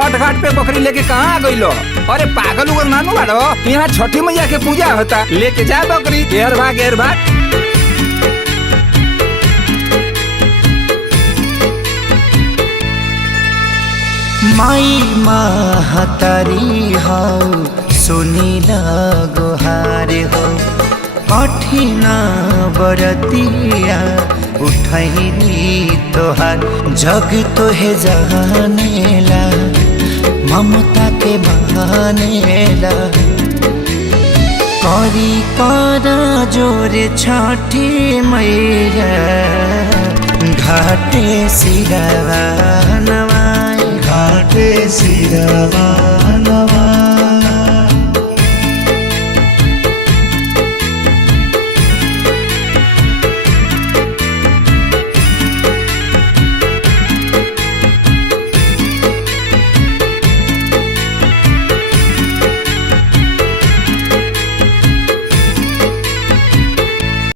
छठ घाट पे बकरी लेके कहाँ आ गइलो? अरे पागल उगल नानू बाड़ो, यहाँ छठी मैया के पूजा होता, लेके जा बकरी। घेर भाग। माई महतारी हो सुनीला गोहार हो, कठिन बरतिया उठैली तोहार। जग तोहे जानेला ममता के बहानेला, करी कर जोरे छठी मैया घाटे सिरवा नवाई, घाटे सिरवा नवाई।